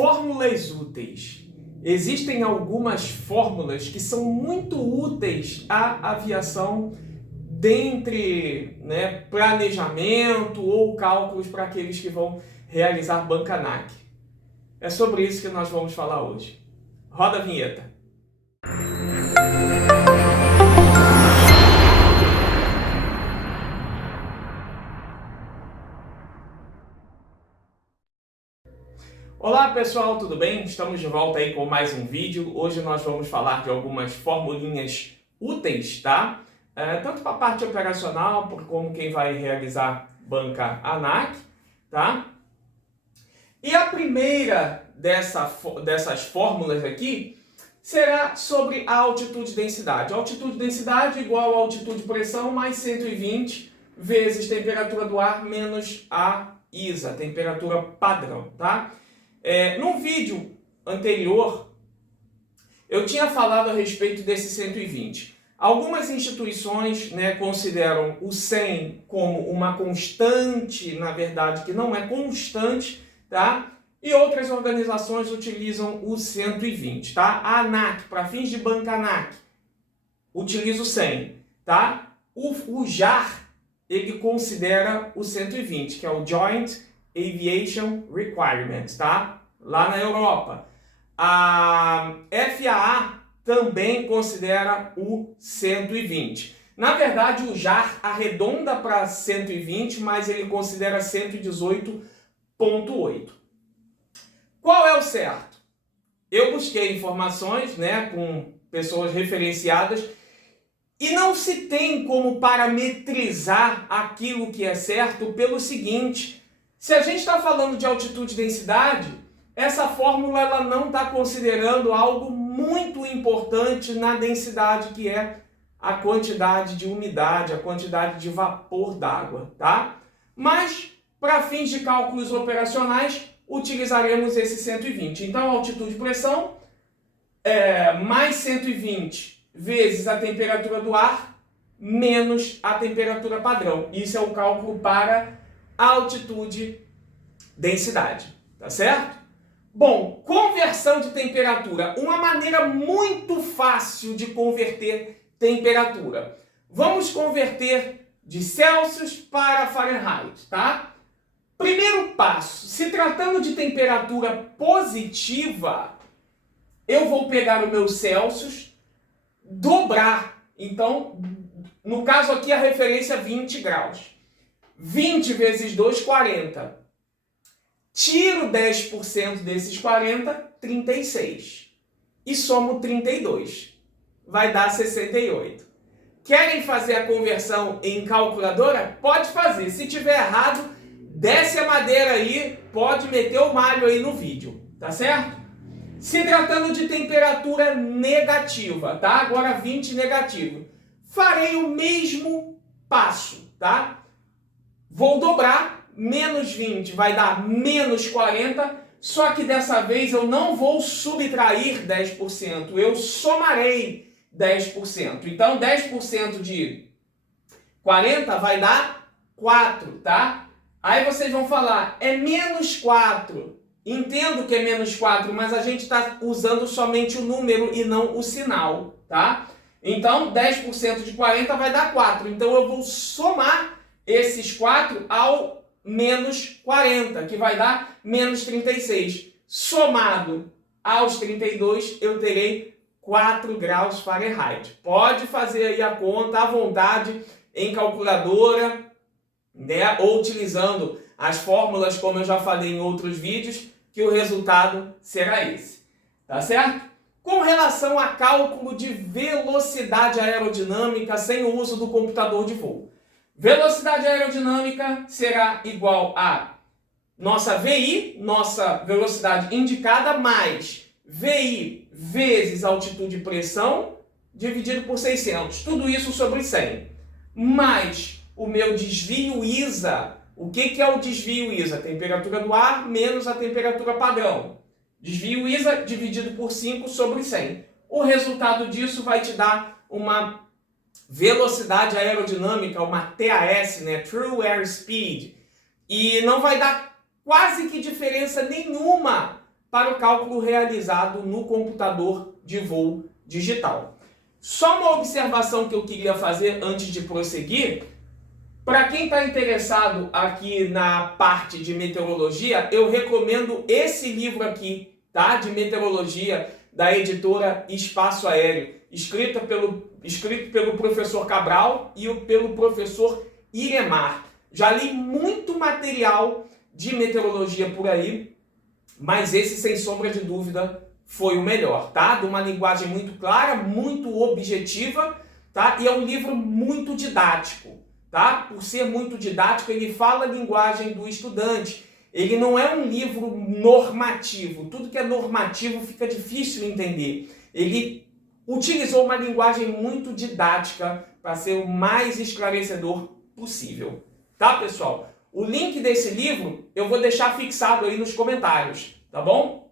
Fórmulas úteis. Existem algumas fórmulas que são muito úteis à aviação dentre planejamento ou cálculos para aqueles que vão realizar banca ANAC. É sobre isso que nós vamos falar hoje. Roda a vinheta. Olá pessoal, tudo bem? Estamos de volta aí com mais um vídeo. Hoje nós vamos falar de algumas formulinhas úteis, tá? Tanto para a parte operacional, como quem vai realizar banca ANAC, tá? E a primeira dessas fórmulas aqui será sobre a altitude e densidade. Altitude e densidade igual a altitude e pressão mais 120 vezes temperatura do ar menos a ISA, temperatura padrão, tá? Num vídeo anterior, eu tinha falado a respeito desse 120. Algumas instituições consideram o 100 como uma constante, na verdade, que não é constante, tá? E outras organizações utilizam o 120, tá? A ANAC, para fins de banca ANAC, utiliza o 100, tá? O JAR, ele considera o 120, que é o Joint Aviation Requirements, tá? Lá na Europa. A FAA também considera o 120. Na verdade, o JAR arredonda para 120, mas ele considera 118,8. Qual é o certo? Eu busquei informações, com pessoas referenciadas, e não se tem como parametrizar aquilo que é certo pelo seguinte: se a gente está falando de altitude e densidade, essa fórmula ela não está considerando algo muito importante na densidade, que é a quantidade de umidade, a quantidade de vapor d'água, tá? Mas, para fins de cálculos operacionais, utilizaremos esse 120. Então, altitude e pressão mais 120 vezes a temperatura do ar menos a temperatura padrão. Isso é o cálculo para altitude, densidade, tá certo? Bom, conversão de temperatura, uma maneira muito fácil de converter temperatura. Vamos converter de Celsius para Fahrenheit, tá? Primeiro passo, se tratando de temperatura positiva, eu vou pegar o meu Celsius, dobrar. Então, no caso aqui, a referência é 20 graus. 20 vezes 2, 40. Tiro 10% desses 40, 36. E somo 32. Vai dar 68. Querem fazer a conversão em calculadora? Pode fazer. Se tiver errado, desce a madeira aí, pode meter o malho aí no vídeo. Tá certo? Se tratando de temperatura negativa, tá? Agora 20 negativo. Farei o mesmo passo, tá? Vou dobrar, menos 20 vai dar menos 40, só que dessa vez eu não vou subtrair 10%, eu somarei 10%. Então 10% de 40 vai dar 4, tá? Aí vocês vão falar, é menos 4. Entendo que é menos 4, mas a gente está usando somente o número e não o sinal, tá? Então 10% de 40 vai dar 4, então eu vou somar esses 4 ao menos 40, que vai dar menos 36. Somado aos 32, eu terei 4 graus Fahrenheit. Pode fazer aí a conta à vontade em calculadora, ou utilizando as fórmulas, como eu já falei em outros vídeos, que o resultado será esse. Tá certo? Com relação a cálculo de velocidade aerodinâmica sem o uso do computador de voo. Velocidade aerodinâmica será igual a nossa VI, nossa velocidade indicada, mais VI vezes altitude e pressão, dividido por 600. Tudo isso sobre 100. Mais o meu desvio ISA. O que é o desvio ISA? Temperatura do ar menos a temperatura padrão. Desvio ISA dividido por 5 sobre 100. O resultado disso vai te dar uma velocidade aerodinâmica, uma TAS, True Air Speed, e não vai dar quase que diferença nenhuma para o cálculo realizado no computador de voo digital. Só uma observação que eu queria fazer antes de prosseguir. Para quem está interessado aqui na parte de meteorologia, eu recomendo esse livro aqui, tá? De meteorologia, da editora Espaço Aéreo, escrito pelo professor Cabral e pelo professor Iremar. Já li muito material de meteorologia por aí, mas esse, sem sombra de dúvida, foi o melhor, tá? De uma linguagem muito clara, muito objetiva, tá? E é um livro muito didático, tá? Por ser muito didático, ele fala a linguagem do estudante. Ele não é um livro normativo. Tudo que é normativo fica difícil de entender. Ele utilizou uma linguagem muito didática para ser o mais esclarecedor possível. Tá, pessoal? O link desse livro eu vou deixar fixado aí nos comentários, tá bom?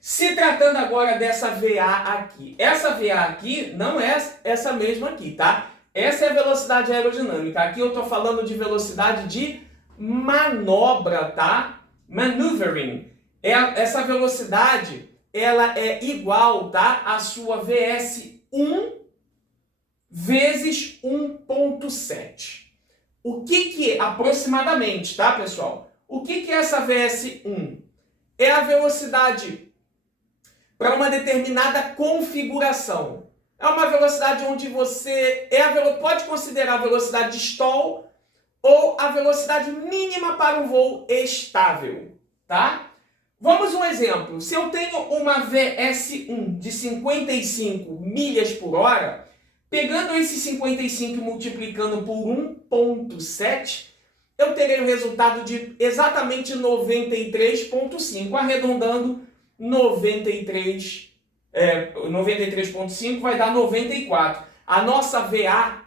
Se tratando agora dessa VA aqui. Essa VA aqui não é essa mesma aqui, tá? Essa é a velocidade aerodinâmica. Aqui eu estou falando de velocidade de manobra, tá? Maneuvering. Essa velocidade, ela é igual, tá? A sua VS1 vezes 1.7. O que é, aproximadamente, tá, pessoal? O que é essa VS1? É a velocidade para uma determinada configuração. É uma velocidade onde você pode considerar a velocidade de stall ou a velocidade mínima para um voo estável, tá? Vamos um exemplo. Se eu tenho uma VS1 de 55 milhas por hora, pegando esse 55 e multiplicando por 1.7, eu terei o resultado de exatamente 93.5, arredondando 93.5 vai dar 94. A nossa VA,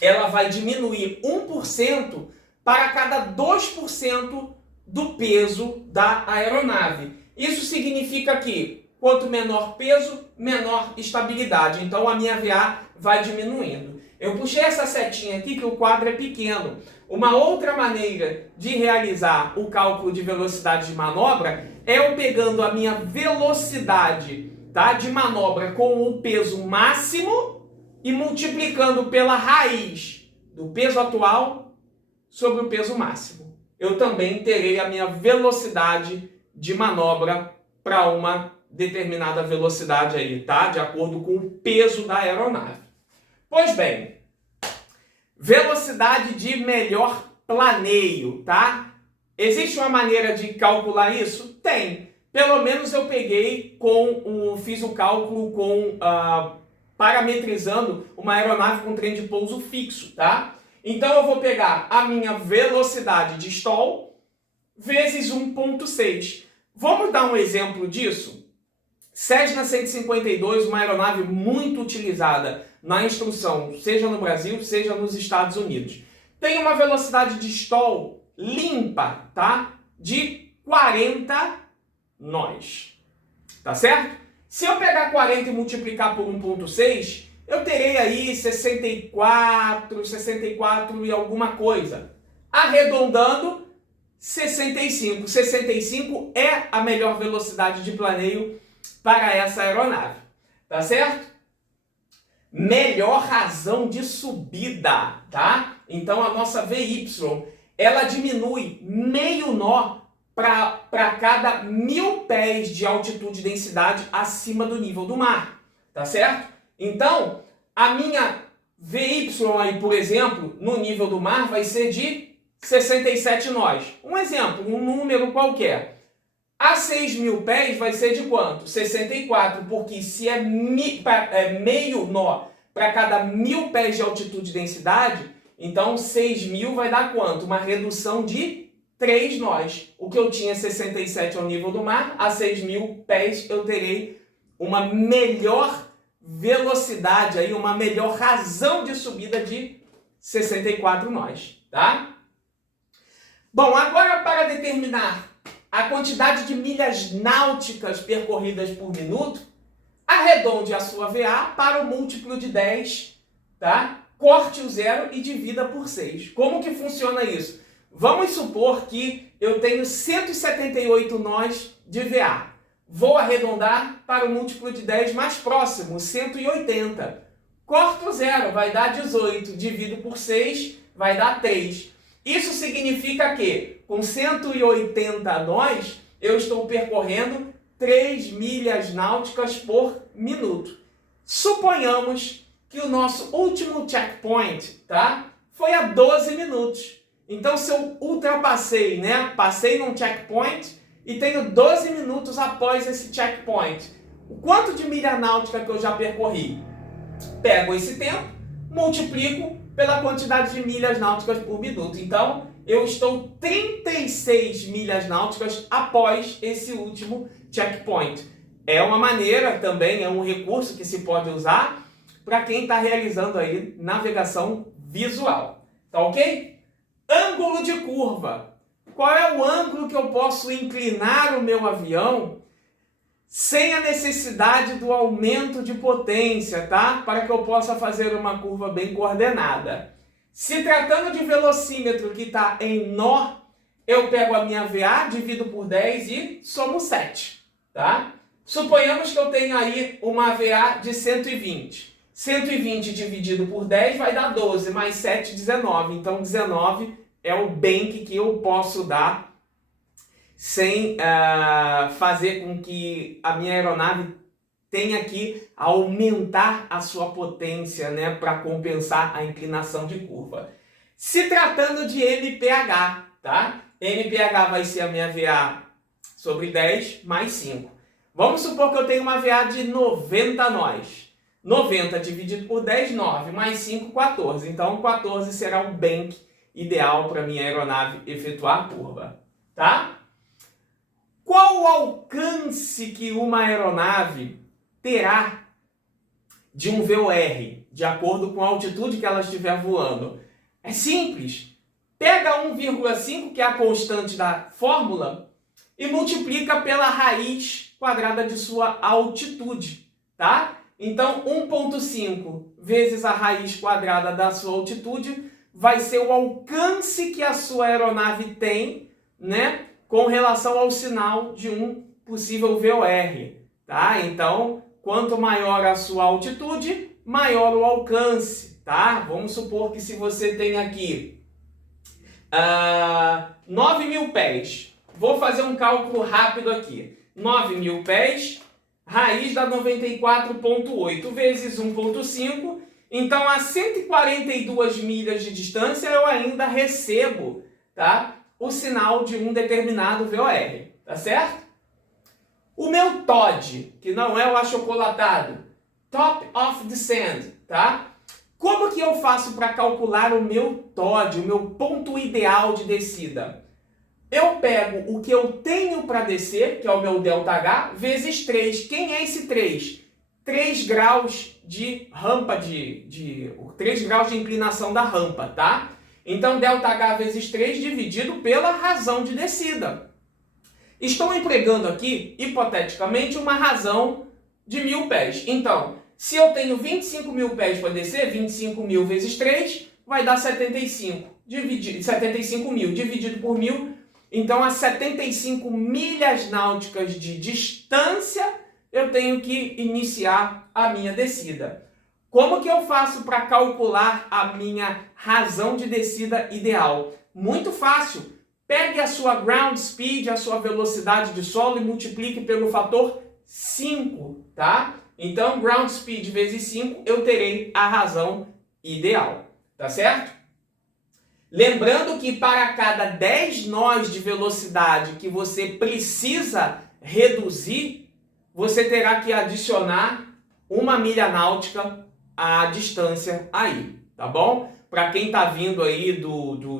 ela vai diminuir 1% para cada 2% do peso da aeronave. Isso significa que quanto menor peso, menor estabilidade. Então a minha VA vai diminuindo. Eu puxei essa setinha aqui que o quadro é pequeno. Uma outra maneira de realizar o cálculo de velocidade de manobra é eu pegando a minha velocidade, tá, de manobra com o peso máximo e multiplicando pela raiz do peso atual sobre o peso máximo. Eu também terei a minha velocidade de manobra para uma determinada velocidade aí, tá? De acordo com o peso da aeronave. Pois bem, velocidade de melhor planeio, tá? Existe uma maneira de calcular isso? Tem. Pelo menos eu fiz o cálculo parametrizando uma aeronave com trem de pouso fixo, tá? Então eu vou pegar a minha velocidade de stall vezes 1.6. Vamos dar um exemplo disso? Cessna 152, uma aeronave muito utilizada na instrução, seja no Brasil, seja nos Estados Unidos. Tem uma velocidade de stall limpa, tá? De 40 nós. Tá certo? Se eu pegar 40 e multiplicar por 1.6, eu terei aí 64 e alguma coisa. Arredondando, 65. 65 é a melhor velocidade de planeio para essa aeronave. Tá certo? Melhor razão de subida, tá? Então a nossa VY, ela diminui meio nó para cada 1000 pés de altitude e densidade acima do nível do mar, tá certo? Então, a minha VY aí, por exemplo, no nível do mar vai ser de 67 nós. Um exemplo, um número qualquer. A 6.000 pés vai ser de quanto? 64, porque se é meio nó para cada 1000 pés de altitude e densidade, então 6.000 vai dar quanto? Uma redução de 3 nós. O que eu tinha 67 ao nível do mar, a 6.000 pés eu terei uma melhor velocidade, aí, uma melhor razão de subida de 64 nós, tá? Bom, agora para determinar a quantidade de milhas náuticas percorridas por minuto, arredonde a sua VA para o múltiplo de 10, tá? Corte o zero e divida por 6. Como que funciona isso? Vamos supor que eu tenho 178 nós de VA. Vou arredondar para o múltiplo de 10 mais próximo, 180. Corto zero, vai dar 18. Divido por 6, vai dar 3. Isso significa que, com 180 nós, eu estou percorrendo 3 milhas náuticas por minuto. Suponhamos que o nosso último checkpoint, tá, foi a 12 minutos. Então, se eu ultrapassei, né, passei num checkpoint e tenho 12 minutos após esse checkpoint, o quanto de milha náutica que eu já percorri? Pego esse tempo, multiplico pela quantidade de milhas náuticas por minuto. Então, eu estou 36 milhas náuticas após esse último checkpoint. É uma maneira também, é um recurso que se pode usar para quem está realizando aí navegação visual. Tá ok? Ângulo de curva. Qual é o ângulo que eu posso inclinar o meu avião sem a necessidade do aumento de potência, tá? Para que eu possa fazer uma curva bem coordenada. Se tratando de velocímetro que está em nó, eu pego a minha VA, divido por 10 e somo 7, tá? Suponhamos que eu tenho aí uma VA de 120. 120 dividido por 10 vai dar 12, mais 7, 19. Então, 19 é o bank que eu posso dar sem fazer com que a minha aeronave tenha que aumentar a sua potência, né, para compensar a inclinação de curva. Se tratando de MPH, tá? MPH vai ser a minha VA sobre 10 mais 5. Vamos supor que eu tenho uma VA de 90 nós. 90 dividido por 10, 9, mais 5, 14. Então, 14 será o bank ideal para minha aeronave efetuar a curva, tá? Qual o alcance que uma aeronave terá de um VOR, de acordo com a altitude que ela estiver voando? É simples. Pega 1,5, que é a constante da fórmula, e multiplica pela raiz quadrada de sua altitude, tá? Então, 1,5 vezes a raiz quadrada da sua altitude vai ser o alcance que a sua aeronave tem, né, com relação ao sinal de um possível VOR, tá? Então, quanto maior a sua altitude, maior o alcance, tá? Vamos supor que se você tem aqui 9.000 pés, vou fazer um cálculo rápido aqui, 9.000 pés, raiz dá 94,8 vezes 1,5, então a 142 milhas de distância eu ainda recebo, tá, o sinal de um determinado VOR, tá certo? O meu TOD, que não é o achocolatado, Top of Descent, tá? Como que eu faço para calcular o meu TOD, o meu ponto ideal de descida? Eu pego o que eu tenho para descer, que é o meu ΔH, vezes 3. Quem é esse 3? 3 graus de rampa, 3 graus de inclinação da rampa, tá? Então, ΔH vezes 3 dividido pela razão de descida. Estou empregando aqui, hipoteticamente, uma razão de 1.000 pés. Então, se eu tenho 25.000 pés para descer, 25.000 vezes 3 vai dar 75. 75.000 dividido por 1.000. Então, a 75 milhas náuticas de distância, eu tenho que iniciar a minha descida. Como que eu faço para calcular a minha razão de descida ideal? Muito fácil. Pegue a sua ground speed, a sua velocidade de solo e multiplique pelo fator 5, tá? Então, ground speed vezes 5, eu terei a razão ideal, tá certo? Lembrando que para cada 10 nós de velocidade que você precisa reduzir, você terá que adicionar 1 milha náutica à distância aí, tá bom? Para quem está vindo aí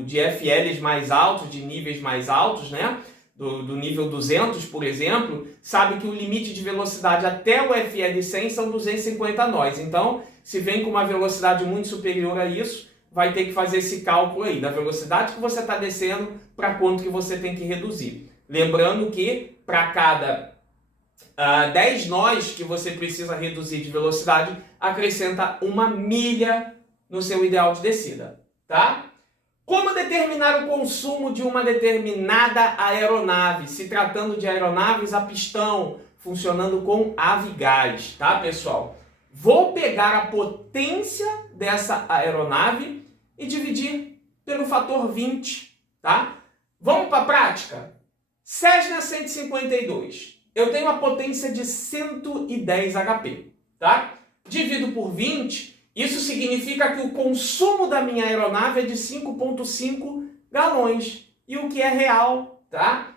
de FLs mais altos, de níveis mais altos, né? Do nível 200, por exemplo, sabe que o limite de velocidade até o FL 100 são 250 nós. Então, se vem com uma velocidade muito superior a isso, vai ter que fazer esse cálculo aí, da velocidade que você está descendo para quanto que você tem que reduzir. Lembrando que para cada 10 nós que você precisa reduzir de velocidade, acrescenta 1 milha no seu ideal de descida, tá? Como determinar o consumo de uma determinada aeronave, se tratando de aeronaves a pistão, funcionando com avigás, tá, pessoal? Vou pegar a potência dessa aeronave e dividir pelo fator 20, tá? Vamos para a prática? Cessna 152. Eu tenho a potência de 110 HP, tá? Divido por 20, isso significa que o consumo da minha aeronave é de 5,5 galões. E o que é real, tá?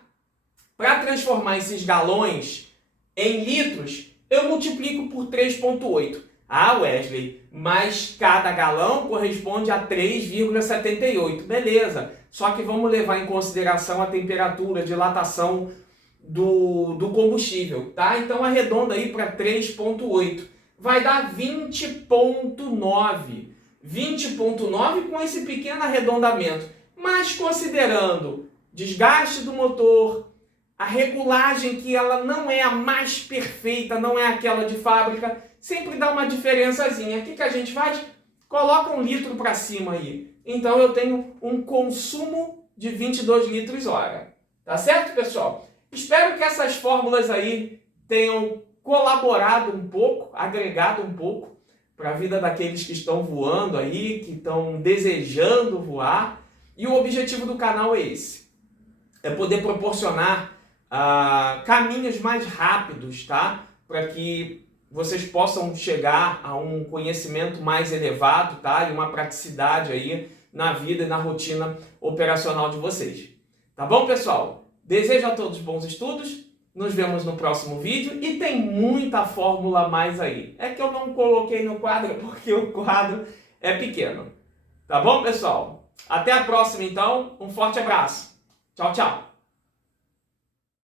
Para transformar esses galões em litros, eu multiplico por 3,8. Ah, Wesley, mas cada galão corresponde a 3,78. Beleza, só que vamos levar em consideração a temperatura, dilatação do combustível, tá? Então arredonda aí para 3,8. Vai dar 20,9. 20,9 com esse pequeno arredondamento. Mas considerando desgaste do motor, a regulagem que ela não é a mais perfeita, não é aquela de fábrica, sempre dá uma diferençazinha. O que a gente faz? Coloca 1 litro para cima aí. Então eu tenho um consumo de 22 litros hora. Tá certo, pessoal? Espero que essas fórmulas aí tenham colaborado um pouco, agregado um pouco para a vida daqueles que estão voando aí, que estão desejando voar. E o objetivo do canal é esse. É poder proporcionar caminhos mais rápidos, tá? Para que vocês possam chegar a um conhecimento mais elevado, tá? E uma praticidade aí na vida e na rotina operacional de vocês. Tá bom, pessoal? Desejo a todos bons estudos. Nos vemos no próximo vídeo e tem muita fórmula a mais aí. É que eu não coloquei no quadro porque o quadro é pequeno. Tá bom, pessoal? Até a próxima, então. Um forte abraço. Tchau, tchau.